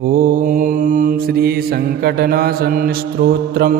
ॐ श्री संकटनाशन स्तोत्रम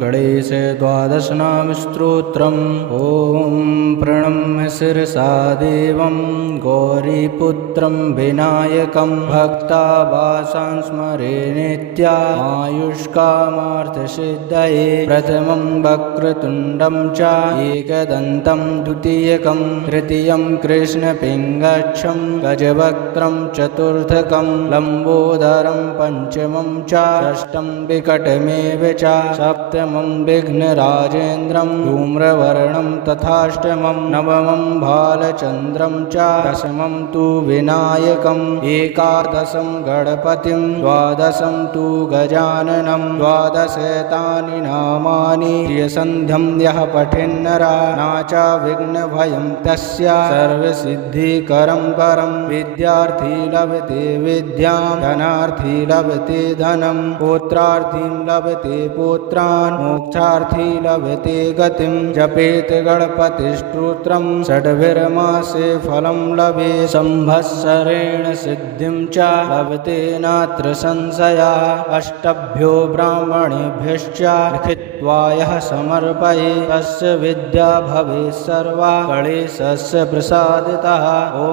गणेश द्वादशनाम स्तोत्रम ॐ प्रणम्य शिरसा देवं गौरीपुत्रं विनायकं भक्तावासां स्मरे नित्यायुष्कामार्थसिद्धये प्रथमं वक्रतुण्डं च एकदन्तं द्वितीयकं तृतीयं कृष्णपिङ्गक्षं गजवक्त्रं चतुर्थकं लम्बोदरं पंचमं च षष्ठं विकटमेव च सप्तमं विघ्नराजेन्द्रं धूम्रवर्णं तथाष्टमं नवमं बालचन्द्रं च दशमं तु विनायकम् एकादशं गणपतिं द्वादशं तु गजाननं द्वादशेतानि नामानि प्रियसन्ध्यं यः पठेन्नरा न च विघ्नभयं तस्य सर्वसिद्धिकरं परं विद्यार्थी लभते विद्यां धनार्थी लभते धनं पुत्रार्थी लभते पुत्रान् मोक्षार्थी लभते गतिं जपेत गणपतिस्तोत्रं षड्भिर्मासे फलं लभे संवत्सरेण सिद्धिं च लभते नात्र संशयः अष्टभ्यो ब्राह्मणेभ्यश्च लिखित्वा यः समर्पये तस्य विद्या भवेत् सर्वा गणेशस्य प्रसादितः। ॐ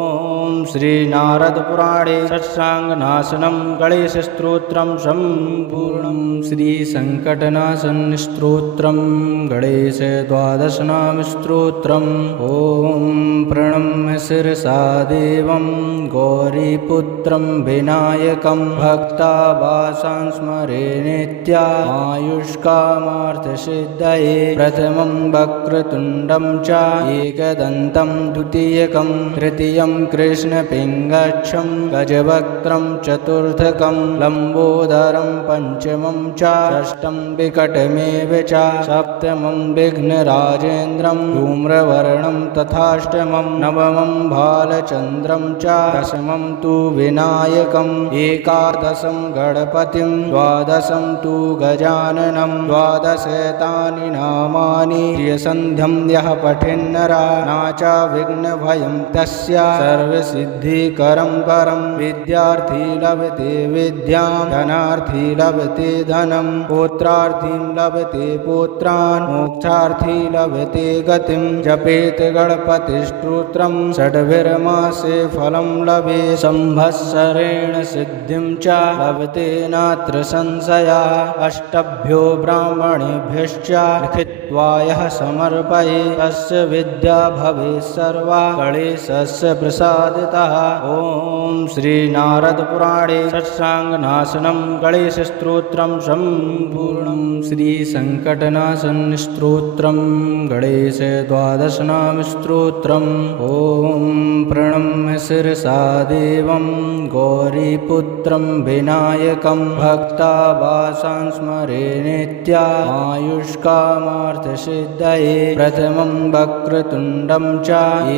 श्री नारद पुराणे षट्साङ्गनाशनं गणेशस्तोत्रं सम्पूर्णं श्री संकटनाशन स्तोत्रं गणेश द्वादशनाम स्तोत्रम् ॐ प्रणम्य शिरसा देवं गौरीपुत्रं विनायकं भक्तावासां स्मरे नित्यायुष्कामार्थसिद्धये प्रथमं वक्रतुण्डं च एकदन्तं द्वितीयकं तृतीयं कृष्णपिङ्गक्षं गजवक्त्रं चतुर्थकं लम्बोदरं पंचमं च षष्ठं विकटमेव च सप्तमं विघ्नराजेन्द्रं धूम्रवर्णं तथाष्टमं नवमं बालचन्द्रं च दशमं तु विनायकम् एकादशं गणपतिं द्वादशं तु गजाननं द्वादशेतानि नामानि प्रियसन्ध्यं यः पठेन्नरा न च विघ्नभयं तस्य सर्वसिद्धिकरं परं विद्यार्थी लभते विद्यां धनार्थी लभते धनं पुत्रार्थी लभते पुत्रान् मोक्षार्थी लभते गतिं जपेत गणपतिस्तोत्रं षड्भिर्मासे फलं लभे संवत्सरेण सिद्धिं च लभते नात्र संशयः अष्टभ्यो ब्राह्मणेभ्यश्च लिखित्वा यः समर्पये तस्य विद्या भवेत् सर्वा गणेशस्य प्रसादितः। ॐ श्री नारद पुराणे षट्साङ्गनाशनं गणेशस्तोत्रं सम्पूर्णं श्री संकटनाशन स्तोत्रं गणेश द्वादशनाम स्तोत्रम् ॐ प्रणम्य शिरसा देवं गौरीपुत्रं विनायकं भक्तावासां स्मरे नित्यायुष्कामार्थसिद्धये प्रथमं वक्रतुण्डं च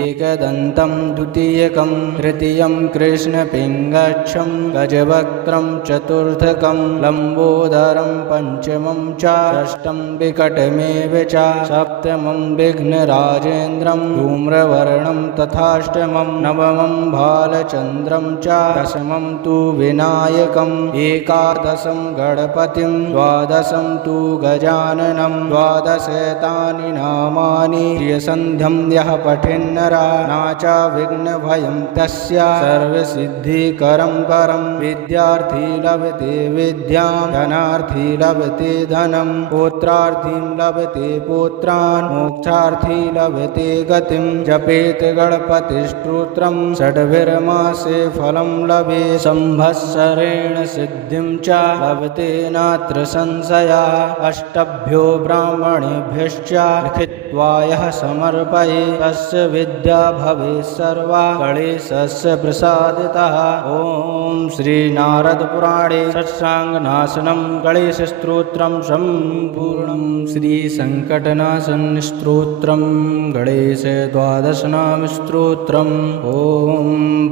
एकदन्तं द्वितीयकं तृतीयं कृष्णपिङ्गक्षं गजवक्त्रं चतुर्थकं लम्बोदरं पंचमं च षष्ठं विकटमेव च सप्तमं विघ्नराजेन्द्रं धूम्रवर्णं तथाष्टमं नवमं बालचन्द्रं च दशमं तु विनायकम् एकादशं गणपतिं द्वादशं तु गजाननं द्वादशेतानि नामानि प्रियसन्ध्यं यः पठेन्नरा न च विघ्नभयं तस्य सर्वसिद्धिकरं परं विद्यार्थी लभते विद्यां धनार्थी लभते धनं पुत्रार्थी लभते पुत्रान् मोक्षार्थी लभते गतिं जपेत गणपतिस्तोत्रं षड्भिर्मासे फलं लभे संवत्सरेण सिद्धिं च लभते नात्र संशयः अष्टभ्यो ब्राह्मणेभ्यश्च लिखित्वा यः समर्पये तस्य विद्या भवेत् सर्वा गणेशस्य प्रसादितः। ॐ श्री नारद पुराणे षट्साङ्गनाशनं गणेशस्तोत्रं सम्पूर्णं श्री संकटनाशन स्तोत्रं गणेश द्वादशनाम स्तोत्रम् ॐ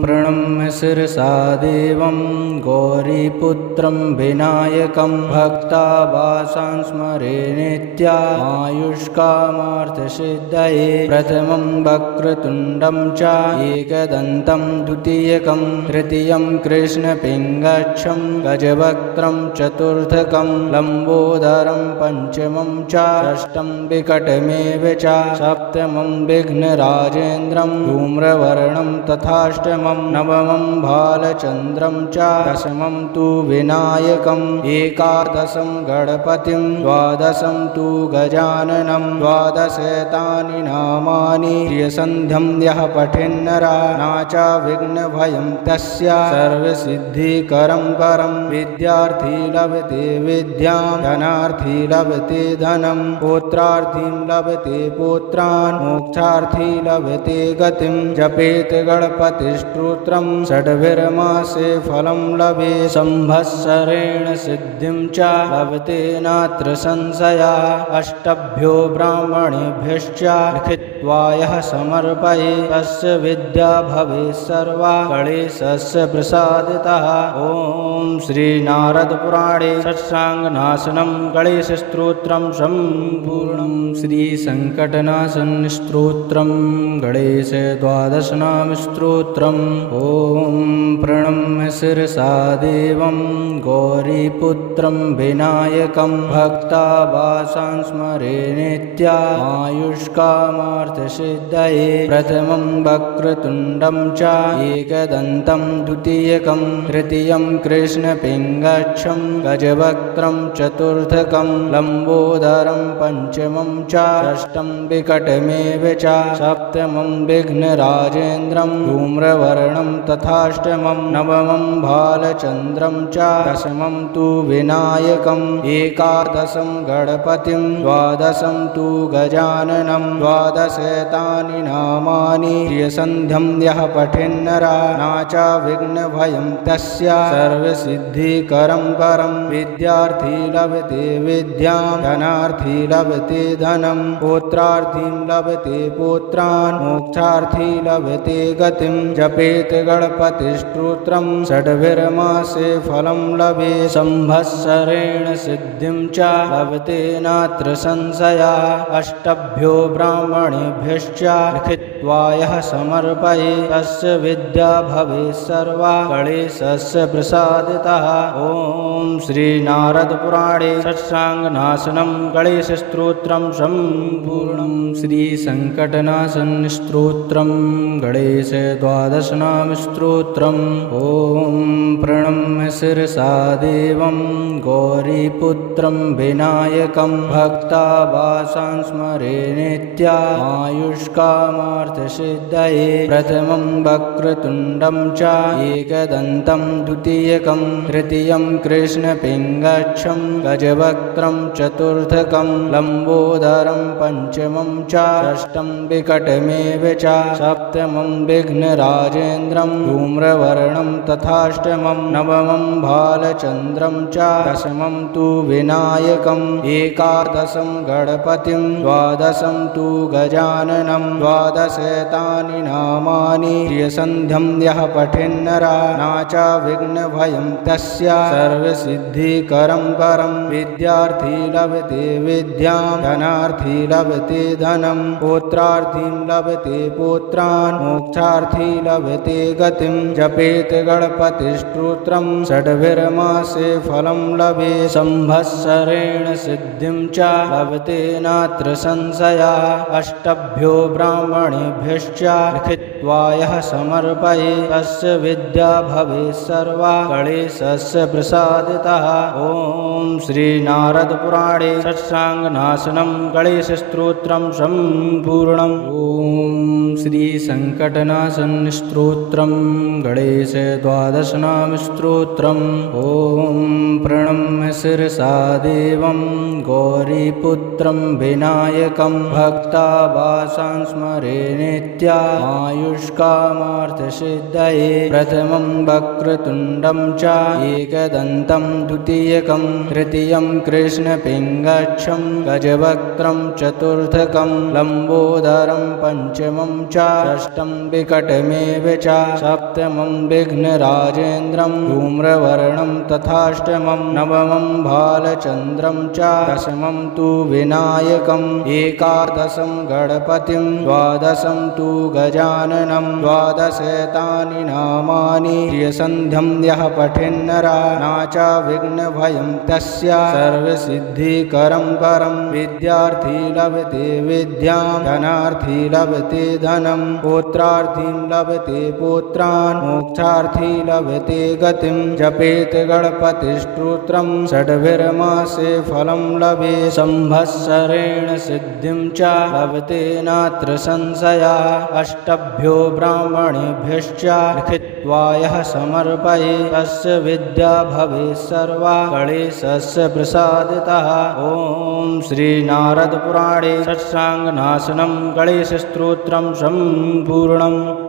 प्रणम्य शिरसा देवं गौरीपुत्रं विनायकं भक्तावासां स्मरे नित्यायुष्कामार्थसिद्धये कामार्थसिद्धये प्रथमं वक्रतुण्डं च एकदन्तं द्वितीयकं तृतीयं कृष्णपिङ्गच्छं गजवक्त्रं चतुर्थकं लम्बोदरं पञ्चमं च षष्ठं विकटमेव च सप्तमं विघ्नराजेन्द्रं धूम्रवर्णं तथाष्टमं नवमं भालचन्द्रं च दशमं तु विनायकम् एकादशं गणपतिं द्वादशं तु गजाननं द्वादशेतानि नामानि प्रियसन्ध्यं यः पठेन्नरा नाचा विघ्नभयं तस्य सर्वसिद्धिकरं परं विद्यार्थी लभते विद्यां धनार्थी लभते धनं पुत्रार्थीं लभते पुत्रान् मोक्षार्थी लभते गतिं जपेत गणपतिस्तोत्रं षड्भिर्मासे फलं लभे संवत्सरेण सिद्धिं च लभते नात्र संशया अष्टभ्यो ब्राह्मणेभ्यश्च लिखित्वा यः समर्पये तस्य विद्या भवेत् सर्वा गणेशस्य प्रसादितः। ॐ श्री नारद पुराणे षट्साङ्गनाशनं गणेशस्तोत्रं सम्पूर्णं श्री संकटनाशन स्तोत्रं गणेश द्वादशनाम स्तोत्रम् ॐ प्रणम्य शिरसा देवं गौरीपुत्रं विनायकं भक्तावासान् स्मरे नित्यायुष्कामार्थसिद्धये प्रथमं वक्रतुण्डं च एकदन्तं द्वितीयकं तृतीयं कृष्णपिङ्गच्छं गजवक्त्रं चतुर्थकं लम्बोदरं पञ्चमं च षष्ठं विकटमेव च सप्तमं विघ्नराजेन्द्रं धूम्रवर्णं तथाष्टमं नवमं भालचन्द्रं च दशमं तु विनायकम् एकादशं गणपतिं द्वादशं तु गजाननं द्वादशेतानि नामानि प्रियसन्ध्यं यः पठेन्नरा नाचा विघ्नभयं तस्य सर्वसिद्धिकरं परं विद्यार्थी लभते विद्यां धनार्थी लभते धनं पुत्रार्थीं लभते पुत्रान् मोक्षार्थी लभते गतिं जपेत गणपतिस्तोत्रं षड्भिर्मासे फलं लभे संवत्सरेण सिद्धिं च लभते नात्र संशया अष्टभ्यो ब्राह्मणेभ्यश्च लिखित्वा यः समर्पये तस्य विद्या भवेत् सर्वा गणेशस्य प्रसादितः। ॐ श्री नारद पुराणे षट्साङ्गनाशनं गणेशस्तोत्रं सम्पूर्णं श्री संकटनाशन स्तोत्रं गणेश द्वादशनाम स्तोत्रम् ॐ प्रणम्य शिरसा देवं गौरीपुत्रं विनायकं भक्तावासान् स्मरे नित्यायुष्कामार्थसिद्धये प्रथमं वक्रतुण्डं च एकदन्तं द्वितीयकं तृतीयं कृष्णपिङ्गच्छं गजवक्त्रं चतुर्थकं लम्बोदरं पञ्चमं च षष्ठं विकटमेव च सप्तमं विघ्नराजेन्द्रं धूम्रवर्णं तथाष्टमं नवमं भालचन्द्रं च दशमं तु विनायकम् एकादशं गणपतिं द्वादशं तु गजाननं द्वादशेतानि नामानि प्रियसन्ध्यं यः पठेन्नरा नाचा विघ्नभयं तस्य सर्वसिद्धिकरं परं विद्यार्थी लभते विद्यां धनार्थी लभते धनं पुत्रार्थीं लभते पुत्रान् मोक्षार्थी लभते गतिं जपेत गणपतिस्तोत्रं षड्भिर्मासे फलं लभे संवत्सरेण सिद्धिं च लभते नात्र संशया अष्टभ्यो ब्राह्मणेभ्यश्च लिखित्वा यः समर्पये तस्य विद्या भवेत् सर्वा गणेशस्य प्रसादितः। ॐ श्री नारद पुराणे षट्साङ्गनाशनं गणेशस्तोत्रं सम्पूर्णम् ॐ श्री संकटनाशन स्तोत्रं गणेश द्वादशनाम स्तोत्रम् ॐ प्रणम्य शिरसा देवं गौरीपुत्रं विनायकं भक्तावासान् स्मरे नित्यायुष्कामार्थसिद्धये प्रथमं वक्रतुण्डं च एकदन्तं द्वितीयकं तृतीयं कृष्णपिङ्गच्छं गजवक्त्रं चतुर्थकं लम्बोदरं पञ्चमं च च षष्ठं विकटमेव च सप्तमं विघ्नराजेन्द्रं धूम्रवर्णं तथाष्टमं नवमं बालचन्द्रं च दशमं तु विनायकम् एकादशं गणपतिं द्वादशं तु गजाननं द्वादशेतानि नामानि प्रियसन्ध्यं यः पठेन्नरा न च विघ्नभयं तस्य सर्वसिद्धिकरं परं विद्यार्थी लभते विद्यां धनार्थी लभते धनं पुत्रार्थी लभते पुत्रान् मोक्षार्थी लभते गतिं जपेत गणपतिस्तोत्रं षड्भिर्मासे फलं लभे संवत्सरेण सिद्धिं च लभते नात्र संशयः अष्टभ्यो ब्राह्मणेभ्यश्च लिखित्वा यः समर्पये तस्य विद्या भवेत् सर्वा गणेशस्य प्रसादितः। ॐ श्रीनारदपुराणे षट्साङ्गनाशनं गणेशस्तोत्रं सम्पूर्णम्।